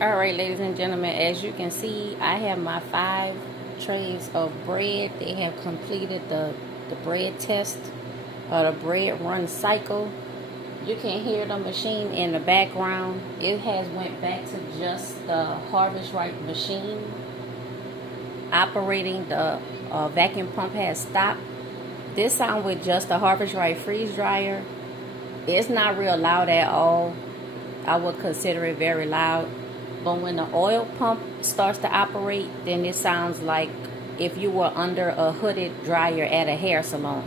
All right, ladies and gentlemen, as you can see, I have my 5 trays of bread. They have completed the bread test or the bread run cycle. You can hear the machine in the background. It has went back to just the harvest right machine operating. The vacuum pump has stopped. This sound with just the harvest right freeze dryer, it's not real loud at all. I would consider it very loud. But when the oil pump starts to operate, then it sounds like if you were under a hooded dryer at a hair salon.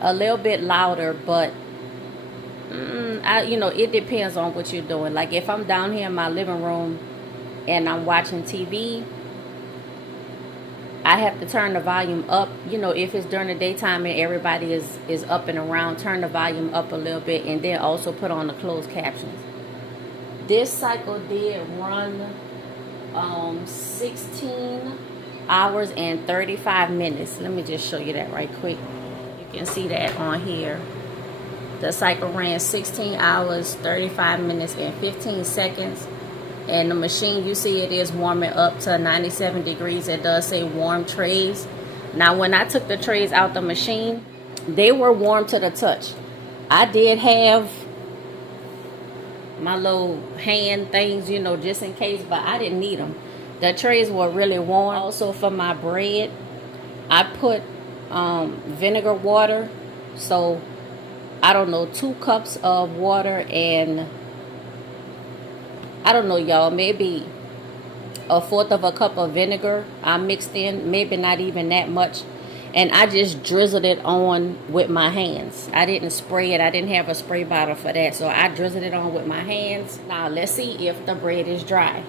A little bit louder, but it depends on what you're doing. Like if I'm down here in my living room and I'm watching TV, I have to turn the volume up. If it's during the daytime and everybody is up and around, turn the volume up a little bit, and then also put on the closed captions. This cycle did run 16 hours and 35 minutes. Let me just show you that right quick. You can see that on here. The cycle ran 16 hours, 35 minutes, and 15 seconds. And the machine, you see it is warming up to 97 degrees. It does say warm trays. Now, when I took the trays out the machine, they were warm to the touch. I did have my little hand things, just in case, but I didn't need them. The trays were really warm. Also, for my bread, I put vinegar water. So, I don't know, 2 cups of water and, I don't know, y'all, maybe 1/4 of a cup of vinegar I mixed in, maybe not even that much. And I just drizzled it on with my hands. I didn't spray it. I didn't have a spray bottle for that. So I drizzled it on with my hands. Now let's see if the bread is dry.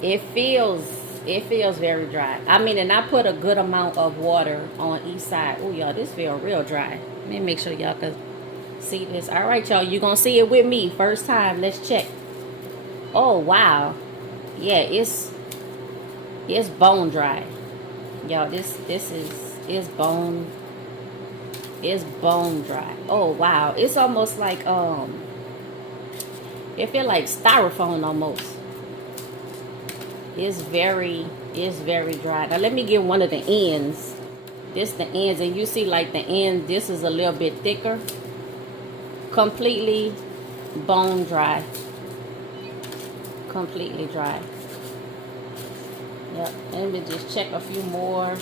It feels very dry. I mean, and I put a good amount of water on each side. Oh, y'all, this feels real dry. Let me make sure y'all can see this. All right, y'all, you're going to see it with me. First time. Let's check. Oh, wow. Yeah, it's bone dry. Y'all, this is bone dry. Oh wow, it's almost like it feel like styrofoam almost. It's very dry. Now let me get one of the ends. This the ends, and you see like the end, this is a little bit thicker. Completely bone dry. Completely dry. Yep, let me just check a few more.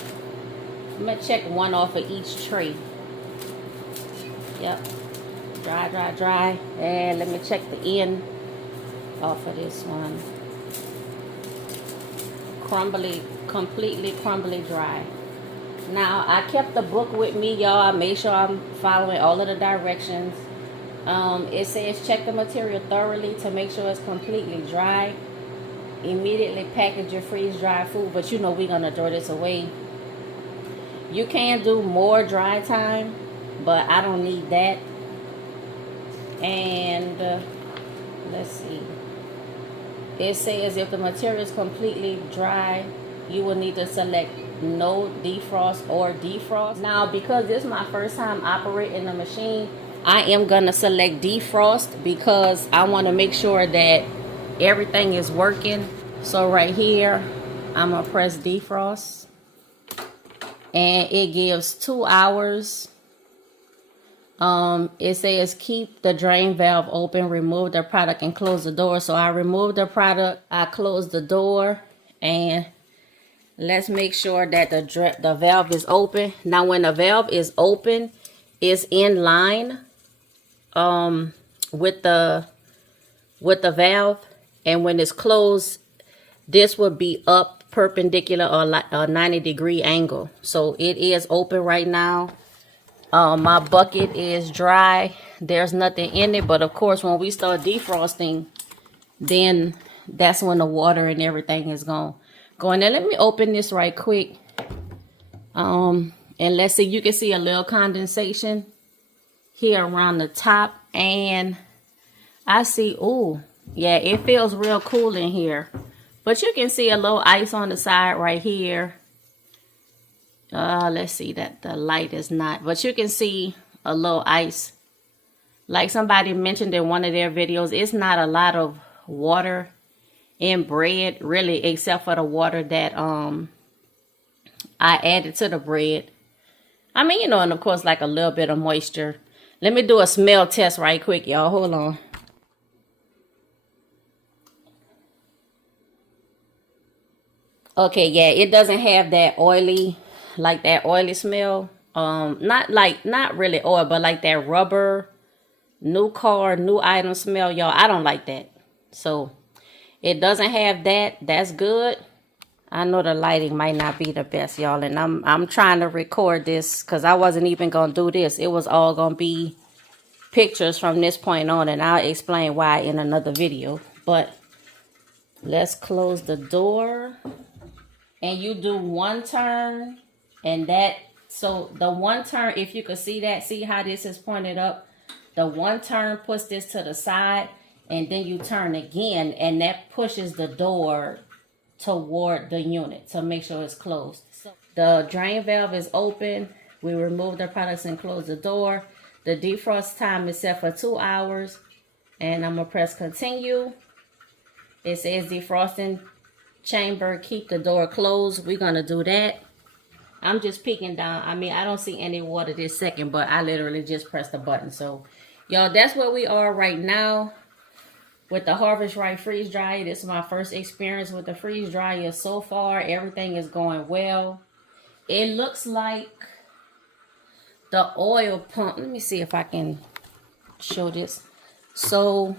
I'm going to check one off of each tray. Yep, dry. And let me check the end off of this one. Crumbly, completely crumbly dry. Now, I kept the book with me, y'all. I made sure I'm following all of the directions. It says check the material thoroughly to make sure it's completely dry. Immediately package your freeze-dried food, but we're gonna throw this away. You can do more dry time, but I don't need that. And let's see. It says if the material is completely dry, you will need to select no defrost or defrost. Now, because this is my first time operating the machine, I am gonna select defrost because I want to make sure that everything is working. So right here, I'm gonna press defrost, and it gives 2 hours. It says keep the drain valve open, remove the product, and close the door. So I removed the product, I closed the door, and let's make sure that the valve is open. Now when the valve is open, it's in line with the valve, and when it's closed, this would be up perpendicular or like a 90-degree angle. So it is open right now. My bucket is dry. There's nothing in it, but of course when we start defrosting, then that's when the water and everything is going. Now let me open this right quick. And let's see, you can see a little condensation here around the top, and I see, oh yeah, it feels real cool in here. But you can see a little ice on the side right here. Let's see, that the light is not, but you can see a little ice. Like somebody mentioned in one of their videos, it's not a lot of water in bread, really, except for the water that I added to the bread. I mean, you know, and of course, like a little bit of moisture. Let me do a smell test right quick, y'all. Hold on. Okay, yeah, it doesn't have that oily, like that oily smell. Not really oil, but like that rubber, new car, new item smell, y'all. I don't like that. So it doesn't have that. That's good. I know the lighting might not be the best, y'all, and I'm trying to record this because I wasn't even gonna do this. It was all gonna be pictures from this point on, and I'll explain why in another video. But let's close the door, and you do one turn, and that, so the one turn, if you could see that, see how this is pointed up, the one turn puts this to the side, and then you turn again, and that pushes the door toward the unit to make sure it's closed. So the drain valve is open. We remove the products and close the door. The defrost time is set for 2 hours, and I'm gonna press continue. It says defrosting chamber, keep the door closed. We're gonna do that. I'm just peeking down. I mean, I don't see any water this second, but I literally just pressed the button. So y'all, that's where we are right now with the Harvest Right freeze dryer. This is my first experience with the freeze dryer so far. Everything is going well. It looks like the oil pump. Let me see if I can show this. So,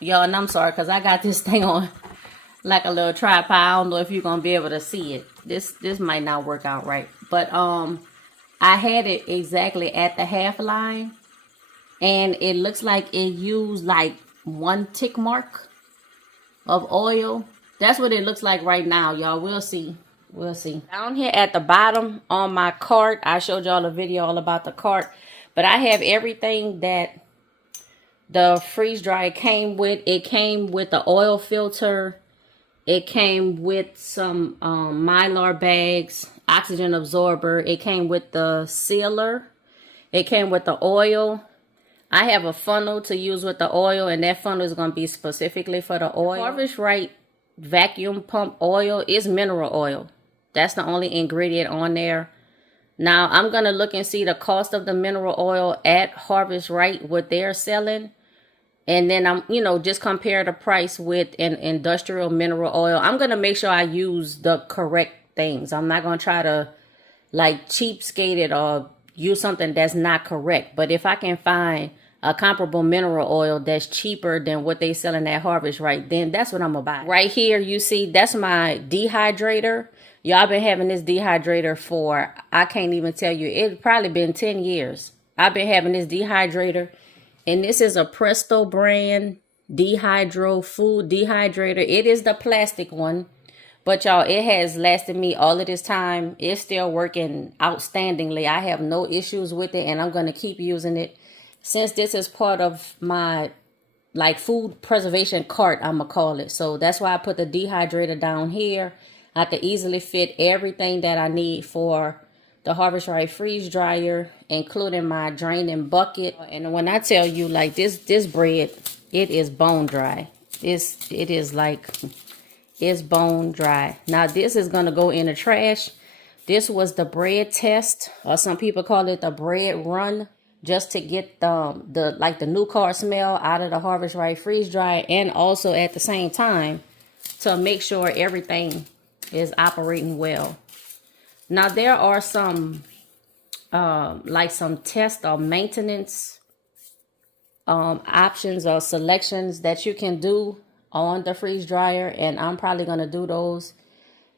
y'all, and I'm sorry because I got this thing on like a little tripod. I don't know if you're gonna be able to see it. This might not work out right. But I had it exactly at the half line, and it looks like it used like 1 tick mark of oil. That's what it looks like right now, y'all. We'll see. We'll see. Down here at the bottom on my cart, I showed y'all a video all about the cart, but I have everything that the freeze dryer came with. It came with the oil filter. It came with some Mylar bags, oxygen absorber. It came with the sealer. It came with the oil. I have a funnel to use with the oil, and that funnel is going to be specifically for the oil. Harvest Right vacuum pump oil is mineral oil. That's the only ingredient on there. Now, I'm going to look and see the cost of the mineral oil at Harvest Right, what they're selling. And then I'm, you know, just compare the price with an industrial mineral oil. I'm going to make sure I use the correct things. I'm not going to try to like cheapskate it or use something that's not correct. But if I can find a comparable mineral oil that's cheaper than what they selling at Harvest Right, then that's what I'm gonna buy. Right here, you see, that's my dehydrator. Y'all been having this dehydrator for, I can't even tell you, it's probably been 10 years. I've been having this dehydrator, and this is a Presto brand Dehydro food dehydrator. It is the plastic one. But y'all, it has lasted me all of this time. It's still working outstandingly. I have no issues with it, and I'm going to keep using it. Since this is part of my like food preservation cart, I'm going to call it. So that's why I put the dehydrator down here. I can easily fit everything that I need for the Harvest Right freeze dryer, including my draining bucket. And when I tell you, like this bread, it is bone dry. It is like... It's bone dry. Now this is gonna go in the trash. This was the bread test, or some people call it the bread run, just to get the new car smell out of the Harvest Right freeze dryer, and also at the same time to make sure everything is operating well. Now there are some like some test or maintenance options or selections that you can do on the freeze dryer, and I'm probably going to do those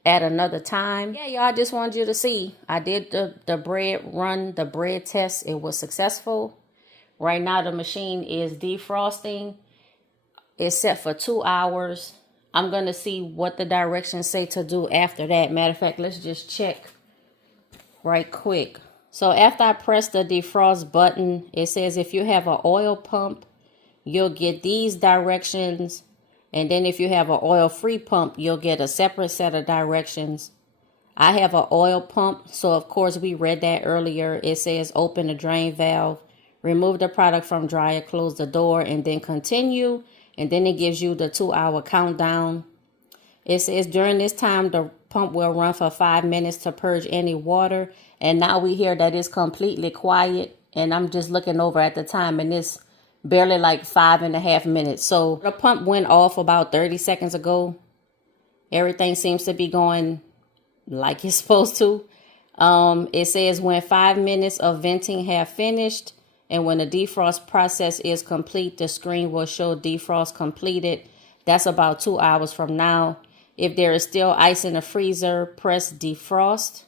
at another time. Yeah, y'all, I just wanted you to see. I did the bread run, the bread test. It was successful. Right now, the machine is defrosting. It's set for 2 hours. I'm going to see what the directions say to do after that. Matter of fact, let's just check right quick. So after I press the defrost button, it says if you have an oil pump, you'll get these directions. And then if you have an oil-free pump, you'll get a separate set of directions. I have an oil pump, so of course we read that earlier. It says open the drain valve, remove the product from dryer, close the door, and then continue. and then it gives you the 2-hour countdown. It says during this time, the pump will run for 5 minutes to purge any water. And now we hear that it's completely quiet. And I'm just looking over at the time, and it's barely like 5.5 minutes. So the pump went off about 30 seconds ago. Everything seems to be going like it's supposed to. It says when 5 minutes of venting have finished and when the defrost process is complete, the screen will show defrost completed. That's about 2 hours from now. If there is still ice in the freezer, press defrost.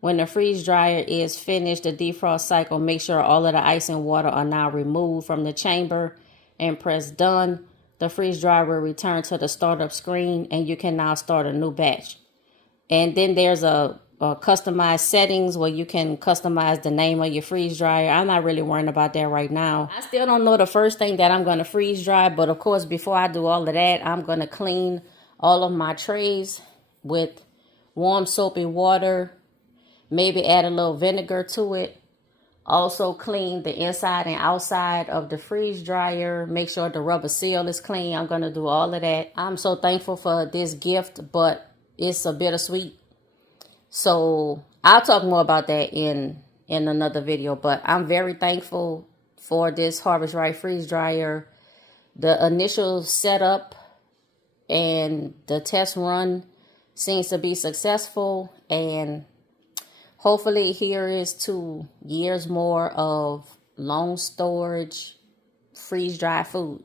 When the freeze dryer is finished, the defrost cycle, make sure all of the ice and water are now removed from the chamber and press done. The freeze dryer will return to the startup screen and you can now start a new batch. And then there's a customized settings where you can customize the name of your freeze dryer. I'm not really worrying about that right now. I still don't know the first thing that I'm going to freeze dry, but of course, before I do all of that, I'm going to clean all of my trays with warm soapy water, maybe add a little vinegar to it. Also clean the inside and outside of the freeze dryer. Make sure the rubber seal is clean. I'm going to do all of that. I'm so thankful for this gift, but it's a bittersweet. So I'll talk more about that in another video, but I'm very thankful for this Harvest Right freeze dryer. The initial setup and the test run seems to be successful, and hopefully here is 2 years more of long storage freeze dry food.